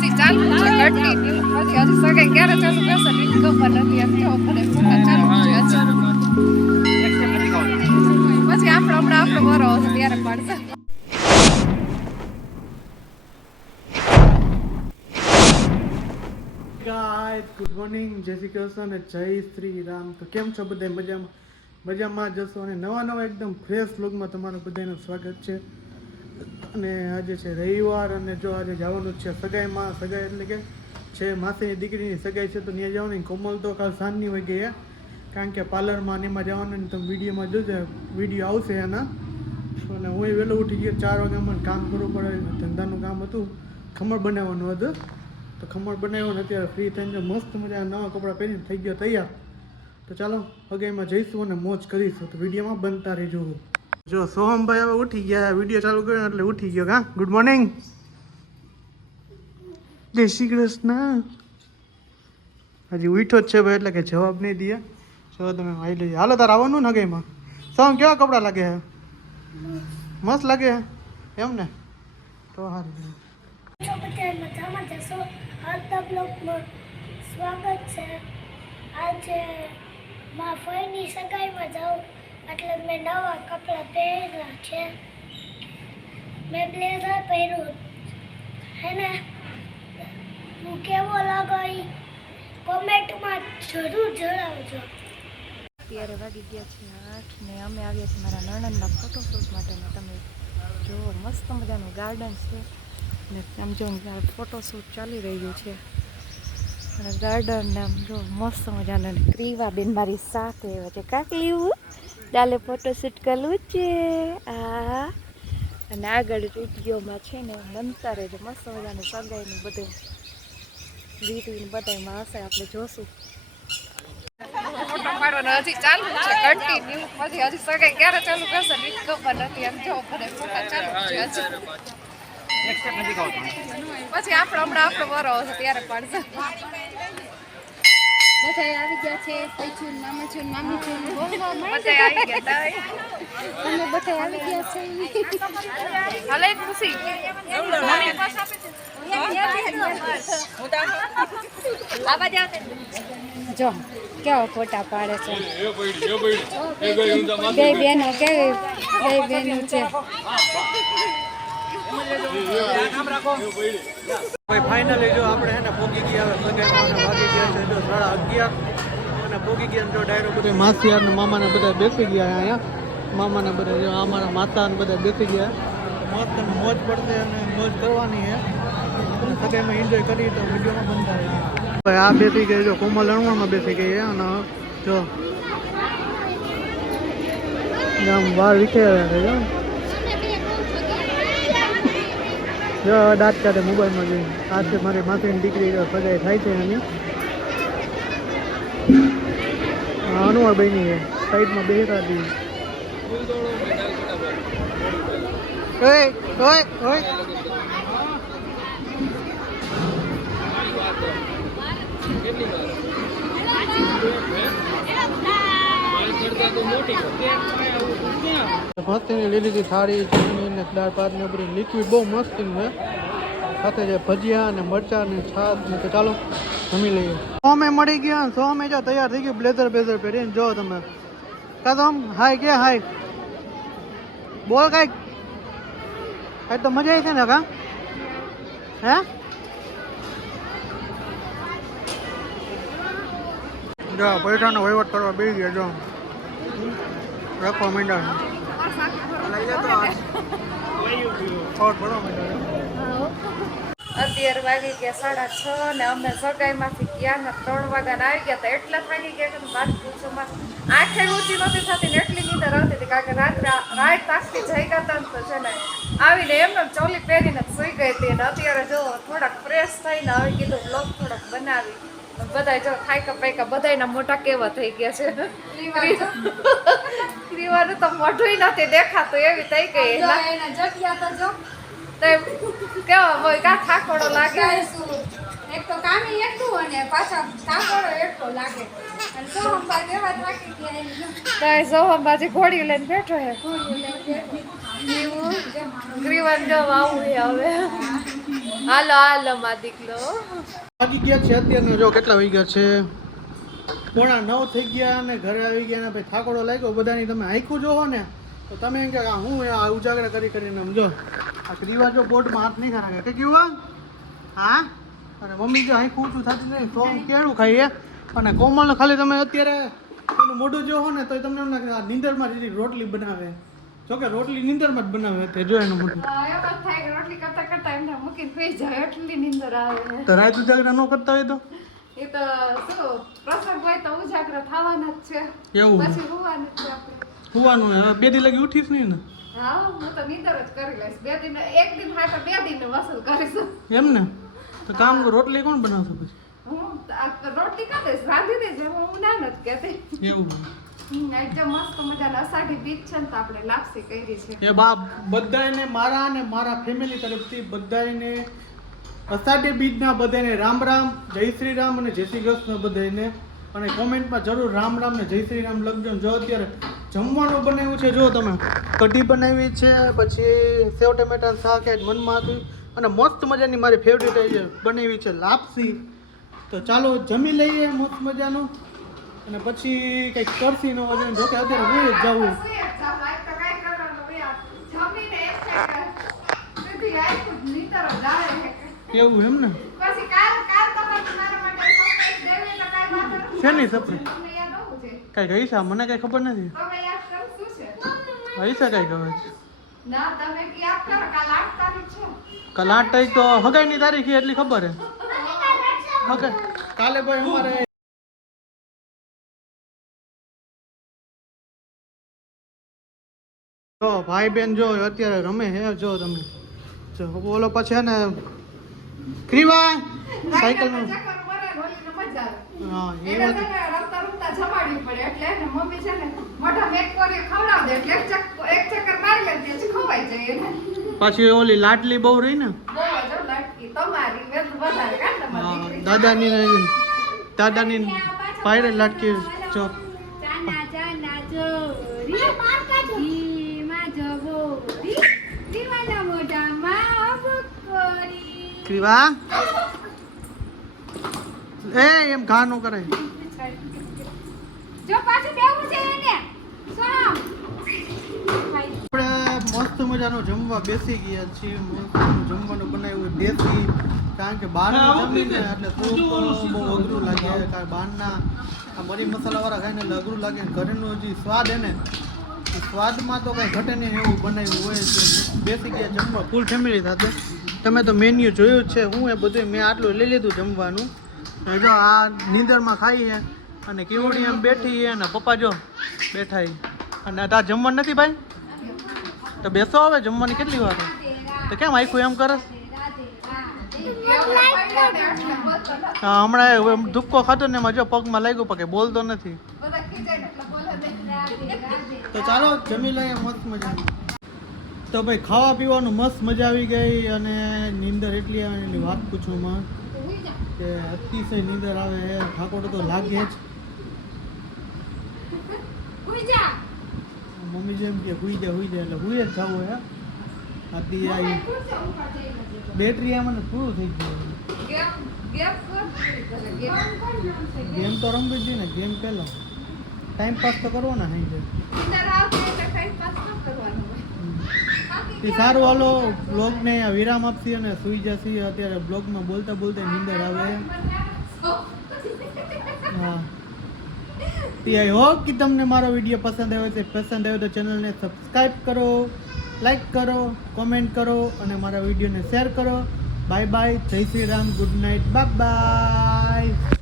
હજી ચાલુ છે કન્ટિન્યુ હજી હજી સગાઈ ક્યારે ચાલુ કરશે ને ઈ ખબર નથી. એમ જો મને ફોટા ચાલુ છે પછી આપણે હમણાં આપણો વરો હશે, ત્યારે પાડશે. ગાઈસ ગુડ મોર્નિંગ જય શ્રી કૃષ્ણ અને જય શ્રી રામ. તો કેમ છો બધા મજામાં? મજામાં જશો અને નવા નવા એકદમ ફ્રેશ લુકમાં તમારું બધાનું સ્વાગત છે. અને આજે છે રવિવાર અને જો આજે જવાનું જ છે સગાઈમાં સગાઈ એટલે કે છે માસીની દીકરીની સગાઈ છે તો ત્યાં જવાનું. કોમલ તો કાલ સાંજની હોય ગઈ કારણ કે પાર્લરમાં ને એમાં જવાનું તમે વિડીયોમાં જોજો, વીડિયો આવશે એના. અને હું વહેલો ઉઠી ગયો, ચાર વાગે મને કામ કરવું પડે, ધંધાનું કામ હતું. ખમણ બનાવવાનું હતું. તો ખમણ બનાવ્યો ને અત્યારે ફ્રી થઈને જો મસ્ત મજા નવા કપડાં પહેરીને થઈ ગયો તૈયાર. તો ચાલો, હગાઈમાં જઈશું અને મોજ કરીશું. તો વિડીયોમાં બનતા રહેજો. જો સોહમભાઈ હવે ઉઠી ગયા વીડિયો ચાલુ કર્યો એટલે ઉઠી ગયો, હા? ગુડ મોર્નિંગ જય શ્રી કૃષ્ણ. હજી ઉઠો જ છે ભાઈ, એટલે કે જવાબ નહીં દે. જો તમે આવી લઈએ. હાલો, તાર આવવાનું ને હગાઈમાં સોહમ, કેવા કપડાં લાગે હે મસ્ત લાગે હે એમ ને? તો સારું સ્વાગત છે. આજે મા ફઈની સગાઈમાં જાઉં. એટલે મેં નવા કપડાં પહેર્યા છે. મેં બ્લેઝર પહેર્યું. હે ને? હું કેવો લાગો કોમેન્ટમાં જરૂર જણાવજો. અત્યારે વાગી ગયા છે આઠ ને અમે આવ્યા છીએ મારા નણંદના ફોટોશૂટ માટે તમે જુઓ મસ્ત મજાનું ગાર્ડન છે. ને આમ જો ફોટોશૂટ ચાલી રહ્યું છે. અને ગાર્ડન ને આમ જો મસ્ત મજાનું ને ક્રીવાબેન મારી સાથે એવા છે. કાકલીવું ચાલે ફોટોશૂટ કરવું છે. આ. અને આગળ વિડીયોમાં છે ને બનતા જ મસ્ત મજાનું સગાઈનું બધું રીતિને બધામાં હશે, આપણે જોશું. ચાલુ છે કન્ટિન્યુ પછી હજી સગાઈ ક્યારે ચાલુ કરશે ને ઈ ખબર નથી એમ જો ચાલુ પછી આપણે હમણાં આપણો વરો હશે ત્યારે પાડશે. આવી ગયા છે ફઈ છું મામા છું મામી છું બધા આવી ગયા. તમે બધા આવી ગયા છે હાલે ખુશી જો કેવા ફોટા પાડે છે બે બેનો કેવી બે બેનો છે ફાઇનલી જો આપણે એને પોગી ગયા હવે સગાઈમાં વાગી ગયા છે જો સાડા અગિયાર અને પોગી ગયા ને જો ડાયરો બધે માસિયાર ને મામાને બધા બેસી ગયા અહીંયા. મામાને બધા જો અમારા માતા ને બધા બેસી ગયા મોજ તમે મોજ પડશે અને મોજ કરવાની હે અને સગાઈમાં એન્જોય કરી તો વિડીયોમાં બનતા રહે. ભાઈ આ બેસી ગઈ જો કોમલ અણવણમાં બેસી ગઈ છે અને જો. આમ બહાર વિખેરા છે જો. જો દાંત કાઢે મોબાઈલમાં જોઈને. આ છે મારી માસીની દીકરી સગાઈ થાય છે એની. અનુવાર બની છે સાઈડમાં બેસતા હતી ઓય ઓય ઓય. લીલી હતી થાળી ચટણી ને દાળ ભાત ને બધી. લિક્વિડ બહુ મસ્તી સાથે જે ભજીયા અને મરચા ને છાશ ને ચાલો. જમી લઈએ. સોમે મળી ગયા સોમે જો તૈયાર થઈ ગયું. બ્લેઝર બ્લેઝર પહેરીને જો તમે. કદમ હાય કે હાય. બોલ કંઈક. કઈ તો મજા આવી છે ને કા? હે? જો પૈસાનો વહીવટ કરવા બે ગયા જો. રાખવા માંડ્યા ઓર બડો માંડ્યા અત્યારે વાગી ગયા સાડા છ ને અમે સગાઈમાંથી ગયા ને ત્રણ વાગ્યા આવી ગયા હતા. એટલા થાકી ગયા કે વાત પૂછો માં આંખે ઊંચી નહોતી થતી ને એટલી નીંદર આવતી હતી કારણ કે રાત્રે રાત તાકતી જઈ ગયા હતા ને તો છે ને આવીને એમને ચોલી પહેરીને સૂઈ ગઈ હતી ને અત્યારે જો થોડાક ફ્રેશ થઈને આવી કીધું બ્લોગ થોડોક બનાવી. બધા જો થાયકા પાયકા બધાયના મોટા કેવા થઈ ગયા છે. ક્રીવાનું તો મોઢું નથી દેખાતું એવી થઈ ગઈ. જગ્યા તો જો. તો કેવા હોય કા થાકોડો લાગે? એક તો કામે એટલું અને પાછા સાંભળો એટલો લાગે. અને થાકી ગયા તો ઘોડી લઈને બેઠો હે ઘોડી લઈને બેઠી. ગ્રીવન જો આવું હે હવે. હાલો હાલો મા દીકલો વાગી ગયા છે અત્યારનો. જો કેટલા વાગી ગયા છે? પોણા નવ થઈ ગયા અને ઘરે આવી ગયા ને ભાઈ થાકોડો લાગ્યો. બધાની તમે આખું જોવો ને. તો તમે એમ કે હું આ ઉજાગર કરી કરીને સમજો. જો આ રિવાજો જો બોર્ડમાં હાથ નહીં ખરા કે? કેવું હા? અને મમ્મી જો અહીં કૂચું થતું નહીં તો કેળું ખાઈએ અને કોમળ ખાલી તમે અત્યારે એનું મોઢું જોવો ને તો તમને એમ લાગે આ નીંદરમાં જેથી રોટલી બનાવે. જોકે રોટલી નીંદરમાં જ બનાવે તે જો એનું મોઢું. જ કે રોટલી કરતા કરતા એમને મૂકીને સુઈ જાય એટલી નીંદર આવે તો રાત ઉજાગરા ન કરતા હોય તો? એ તો શું પ્રસંગ હોય તો ઉજાગરા થવાના જ છે. એવું. પછી હોવાનું જ છે આપણે. સુવાનું હવે બે દી લગી ઉઠીશ નહીં ને. હા હું તો નીંદર જ કરી લઈશ. બે દિન એક દિન હાટે બે દિન વસૂલ કરીશું. એમ ને? તો કામ રોટલી કોણ બનાવશે પછી? હું રોટલી કરી રાંધી એમાં હું ના નથી કહેતી. એવું એકદમ મસ્ત મજાના અષાઢી બીજ છે ને તો આપણે લાપસી કરી છે. એ બા બધાને મારા અને મારા ફેમિલી તરફથી બધાને અષાઢી બીજના બધાને રામ રામ જય શ્રી રામ અને જય શ્રી કૃષ્ણ બધાને અને કોમેન્ટમાં જરૂર રામ રામ ને જય શ્રી રામ લખજો જો અત્યારે જમવાનું બનાવ્યું છે જો તમે. કઢી બનાવી છે પછી સેવ ટમેટાનું શાક એ મનમાં હતું. અને મસ્ત મજાની મારી ફેવરેટ બનાવી છે લાપસી. તો ચાલો જમી લઈએ મસ્ત મજાનું. અને પછી કંઈક કરશી નો હોય જોકે અત્યારે હું જ જવું. એવું એમ ને? શેની કાલ કાંઈ. કઈ હૈસા મને કઈ ખબર નથી તમે યાદ કરો શું છે કઈ ખબર છે ના કાલ આઠ તારીખ છે તારીખ તો હગાઈની તારીખ છે એટલી ખબર હે કાલે ભાઈ અમારે જો ભાઈ બેન જો અત્યારે રમે હે જો તમે જો બોલો પછી ને ક્રીવા સાયકલ. હા એ વાત છે ને જમાડવી પડે એટલે એને મમ્મી છે ને મોઢા મેક કરી ખવડાવ દે એટલે એક ચક્કર મારી લે એટલે ખવાઈ જાય એને. પાછી ઓલી લાટલી બહુ રહી ને? બહુ જ હો તમારી વેદ વધારે કાં તમારી દાદાની દાદાની પાયરે લાટકી જો. દીવાના અબકોરી ક્રીવા? એ એમ ઘા નો કરાય. જો પાછું બેવું છે એને. સોમ આપણે મસ્ત મજાનો જમવા બેસી ગયા છીએ. મસ્ત જમવાનું બનાવ્યું. દેશી કારણ કે બહારનું જમીને એટલે બહુ અઘરું લાગે. કારણ કે બહારના આ મરી મસાલાવાળા ખાઈને એટલે અઘરું લાગે. ને ઘરેનો જે સ્વાદ હે ને સ્વાદમાં તો કંઈ ઘટે નહીં એવું બનાવ્યું હોય છે. બેસી ગયા જમવા. ફૂલ ફેમિલી સાથે. તમે તો મેન્યુ જોયું છે. હું એ બધું મેં આટલું લઈ લીધું જમવાનું. જો આ નીંદરમાં ખાઈએ. અને કેવડી એમ બેઠી અને પપ્પા જો બેઠા અને તાર જમવાનું નથી ભાઈ? તો બેસો હવે, જમવાની કેટલી વાર? તો કેમ આખું એમ કરસ? હમણાં ધુક્કો ખાધો ને એમાં જો પગમાં લાગ્યું પગે બોલતો નથી. તો ચાલો, જમી લઈએ, મસ્ત મજા તો ભાઈ, ખાવા પીવાનું મસ્ત મજા આવી ગઈ અને નીંદર એટલી આવે એની વાત પૂછવામાં કે અતિશય નીંદર આવે, ઠાકોર તો લાગે જ. મમ્મી જેમ કે હુઈ જા હુઈ જા એટલે હુઈ જ થવું હે? આથી આવી બેટરી આ મને પૂરું થઈ ગયું ગેમ તો રમવી જ જોઈએ ને ગેમ પહેલો. ટાઈમ પાસ તો કરવો ને હોય. એ સારું હાલો બ્લોગને વિરામ આપશી અને સુઈ જશી. અત્યારે બ્લોગમાં બોલતા બોલતા નીંદર આવે. હા. આઈ હોપ કે તમને મારો વીડિયો પસંદ આવ્યો છે. પસંદ આવ્યો તો ચેનલને સબસ્ક્રાઈબ કરો લાઈક કરો, કોમેન્ટ કરો અને મારા વિડીયોને શેર કરો. Bye bye. જય Shri Ram. Good night. Bye bye.